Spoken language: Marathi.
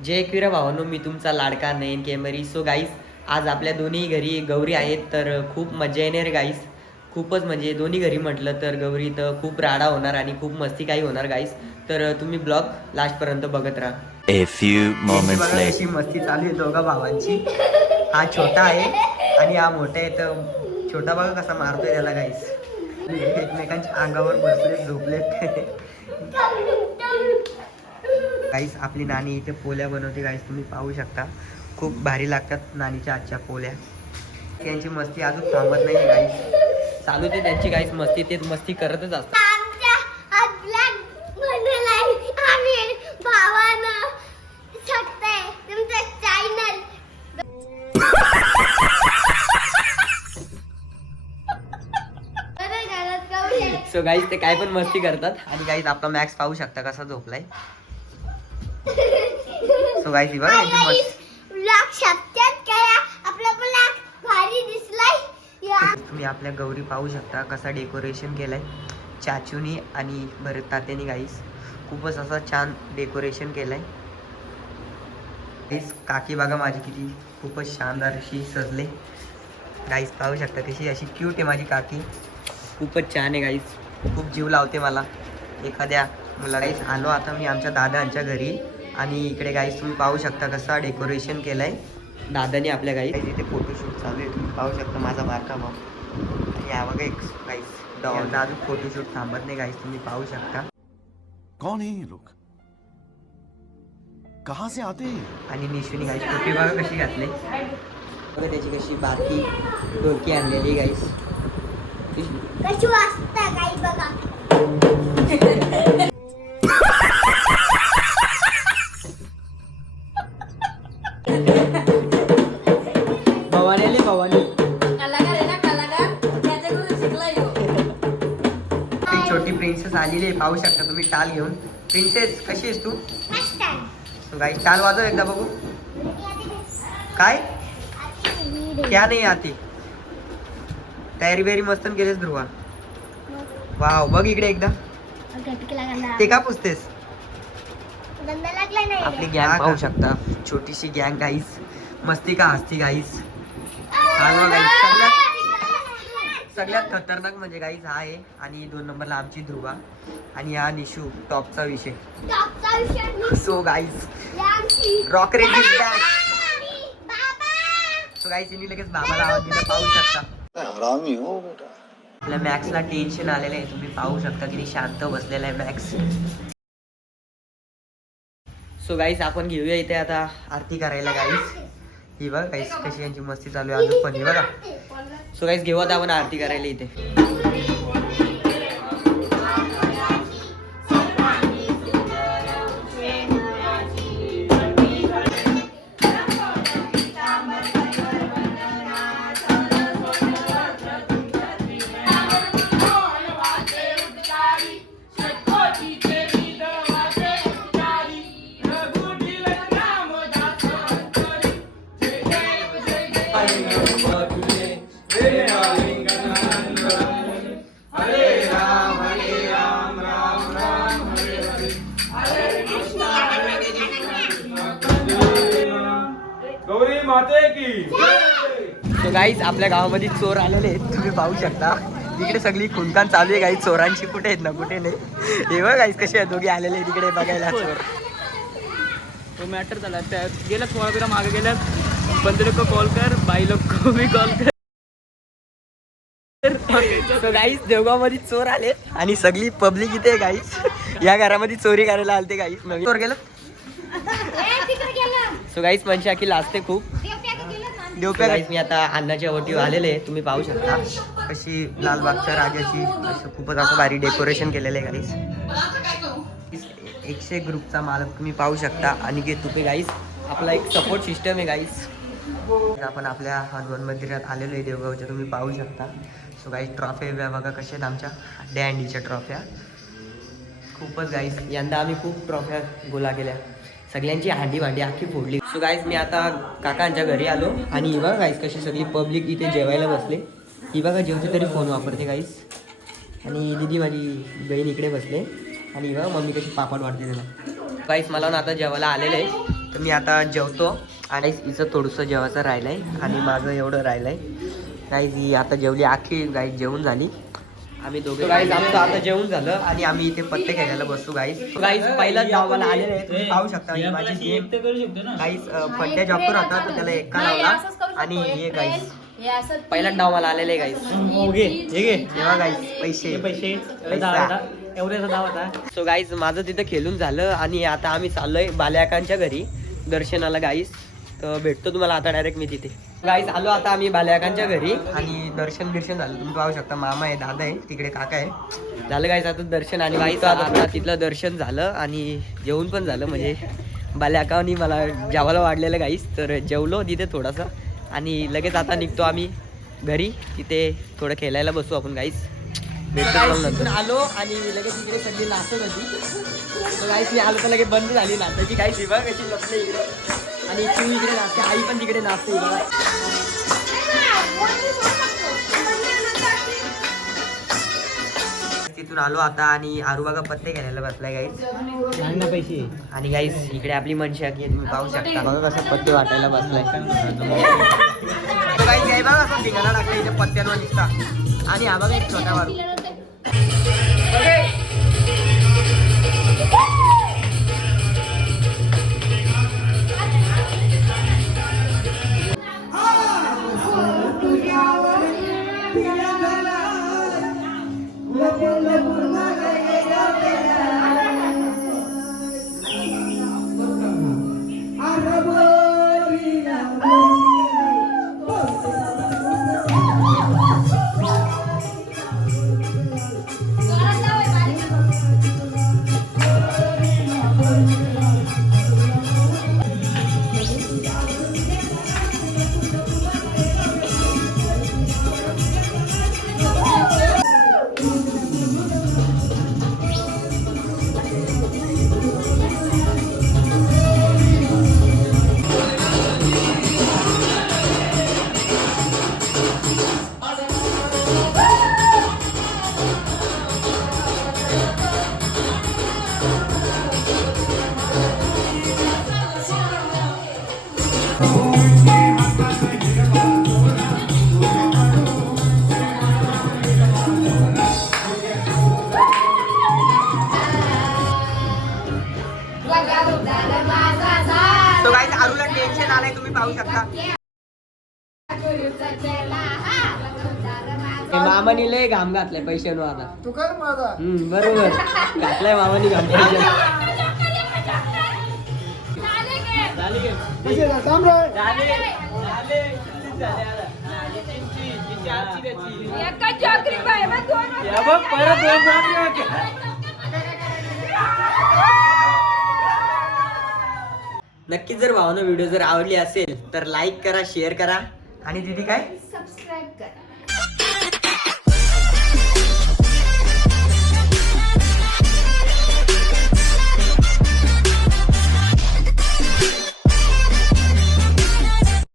जय एकविरा भावानो मी तुमचा लाडका नयन केमरी. सो गाईस आज आपल्या दोन्ही घरी गौरी आहेत तर खूप मजा येणार गाईस खूपच म्हणजे दोन्ही घरी म्हटलं तर गौरी तर खूप राडा होणार आणि खूप मस्ती काही होणार गाईस तर तुम्ही ब्लॉग लास्टपर्यंत बघत राहा. Later. कशी मस्ती चालू आहे दोघा भावांची. हा छोटा आहे आणि हा मोठा आहे तर छोटा बघा कसा मारतोय त्याला गाईस एकमेकांच्या अंगावर बसले झोपले. गाईस आपली नानी इथे पोल्या बनवते गाईस तुम्ही पाहू शकता. खूप भारी लागतात नानीच्या आजच्या पोल्या. त्यांची मस्ती अजून थांबत नाही गाईस चालू ते त्यांची गाईस मस्ती. ते मस्ती करतच असतात. सो गाईस ते काय पण मस्ती करतात. आणि गाईस आपला मॅक्स पाहू शकता कसा झोपलाय. सो गाईस बघा यांची आणि मस्ती vlog सब्सक्राइब करा. आपला ब्लॉग भारी दिसलाय. या. तुम्ही आपल्या गौरी पाहू शकता कसा डेकोरेशन केलंय. चाचूनी आणि भरत तात्यानी गाईस खूपच असा छान डेकोरेशन केलंय. गाईस काकी बघा माझी किती खूपच शानदार अशी सजले. गाईस पाहू शकता कशी अशी क्यूट आहे माझी काकी. खूपच छान आहे गाईस खूप जीव लावते मला. एखाद्या गाईस आलो आता मी आमच्या दादांच्या घरी. आणि इकडे गाईस तुम्ही पाहू शकता कसा डेकोरेशन केलंय. दादानी आपल्या गाई इथे फोटोशूट चालू आहे. तुम्ही पाहू शकता माझा बारका भाऊ. आणि या बघा एक गाईस यांचा अजून फोटोशूट थांबत नाही गाईस तुम्ही पाहू शकता. कौन है ये लोग? कहाँ से आते हैं? आणि निशूनी गाईस टोपी बघा कशी घातली. बघा त्याची कशी बारकी ढोलकी आणलेली गाईस कशी वाजता काही बघा. प्रिन्सेस आलेली आहे पाहू शकता तुम्ही टाल घेऊन. प्रिन्सेस कशी आहेस तू. गाईस टाल वाजव एकदा बघू. काय? क्या नाही आती. तयारी बेरी मस्त केलीस ध्रुवा. वाव बघ इकडे एकदा. ते का पुसतेस? आपली गँग पाहू शकता. छोटीशी गँग गाईस मस्ती का हसती गाईस गाईस सगळ्यात खतरनाक म्हणजे गाईस हा आहे आणि दोन नंबरला आमची ध्रुवा आणि हा निशू टॉपचा विषय. टॉपचा विषय मी- सो यांची. रॉक बाबा सो गाईस यांनी लगेच बाबाला आवाज दिला पाहू शकता. हरामी हो बेटा. आपल्या मॅक्सला टेन्शन आलेलं आहे तुम्ही पाहू शकता किती शांत बसलेला आहे मॅक्स. सो गाईस आपण घेऊया इथे आता आरती करायला गाईस ही बघ गाईस कशी यांची मस्ती चालू आहे अजून पण ही बघा. सो गाईस घेऊ आता आपण आरती करायला इथे. माते की. सो गाईस आपल्या गावामध्ये चोर आलेले आहेत. तुम्ही पाहू शकता. तिकडे सगळी खुनकान चालू आहे गाईस चोरांची कुठे आहेत ना कुठे नाही. हे बघ गाईस कसे आहेत. दोघे आलेले आहेत तिकडे बघायला. चोर. तो मॅटर झाला. त्या गेल्यात थोडा वेळा मागे गेल्यात बंद लोक कॉल कर बाई लोक बी कॉल कर. सो गाईस देवगावमध्ये चोर आले आणि सगळी पब्लिक इथे गाईस या घरामध्ये चोरी करायला आलते गाईस नवीन चोर गेलं? ए, तिकडे गेलं. सो गाईस मनशा की लाजते खूप. गेलं. देवप्या मी आता अन्नाच्या वटीवर आलेले आहे. तुम्ही पाहू शकता. कशी लालबागच्या राजाची असं खूपच असं भारी डेकोरेशन केलेलं आहे गाईस एकशे एक ग्रुपचा मालक तुम्ही पाहू शकता. आणि गे तुपे गाईस आपला एक सपोर्ट सिस्टम आहे गाईस आपण आपल्या हनुमान मंदिरात आलेलो आहे देवगावच्या. तुम्ही पाहू शकता. सो गाईस ट्रॉफ्या बघा कशा आहेत आमच्या? डॅन्डीच्या ट्रॉफ्या खूपच गाईस यंदा आम्ही खूप ट्रॉफ्या गोला केल्या. सगळ्यांची हांडी भांडी अख्खी फोडली. सो गाईज मी आता काकांच्या घरी आलो आणि ही बघा गाईज कशी सगळी पब्लिक इथे जेवायला बसले. ही बघा जेवते तरी फोन वापरते गाईस आणि दिदी माझी बहीण इकडे बसले. आणि ही बघा मम्मी कशी पापड वाढते त्याला. गाईस मला ना आता जेवायला आलेलं आहे. तर मी आता जेवतो. आणि हिचं थोडंसं जेवायचं राहिलं आहे आणि माझं एवढं राहिलं आहे गाईज ही आता जेवली आखी. गाईज जेवण झाली. आम्ही दोघे गाईज आमचं आता जेवण झालं आणि आम्ही इथे पत्ते खेळायला बसतो गाईज गाईज पहिला डाव मला आलेले आहे तुम्ही पाहू शकता ही गाईज पट्ट्या जॉबकर होता तर त्याला एक्का लावला. आणि हे गाईज पहिला डाव मला आलेले गाईज जेव्हा गाईज पैसे. पैसे. सो गाईज माझं तिथं खेळून झालं आणि आता आम्ही चाललोय बाल्याकांच्या घरी दर्शनाला गाईज तर भेटतो तुम्हाला आता डायरेक्ट मी तिथे. गाईज आलो आता आम्ही बाल्याकांच्या घरी आणि दर्शन बिर्शन झालं. तुम्ही पाहू शकता मामा आहे दादा आहे तिकडे काका आहे. झालं गाईज आता दर्शन आणि गाईज आता तिथलं दर्शन झालं आणि जेवण पण झालं. म्हणजे बाल्याकानी मला जेवायला वाढलेलं गाईज तर जेवलो तिथे थोडासा. आणि लगेच आता निघतो आम्ही घरी. तिथे थोडं खेळायला बसू आपण भेटतो आलो आणि लगेच इकडे सगळी नाचत होती गाईस मी आलो तर लगेच बंद झाली नाचायची काही शिवा कशी लपले इकडे. आणि तू इकडे नाचते आई पण तिकडे नाचते. इकडे तिथून आलो आता आणि आरुबागा पत्ते घ्यायला बसलाय गाईस पैसे. आणि गाईस इकडे आपली मनशा की तुम्ही पाहू शकता. बघा कसं पत्ते वाटायला बसलाय. आहे बघा असं टाकला इथे पत्त्यांवर दिसता. आणि हा बघा एक छोटा मारू टेन्शन आलंय तुम्ही पाहू शकता हे मामानी लय घाम घातलाय पैशानो आता. तू कर माझा. बरोबर. घातलाय मामानी घाम पैशानो रे. नक्कीच जर भावानं व्हिडिओ जर आवडली असेल तर लाईक करा शेअर करा. आणि दिदी काय? सबस्क्राईब करा.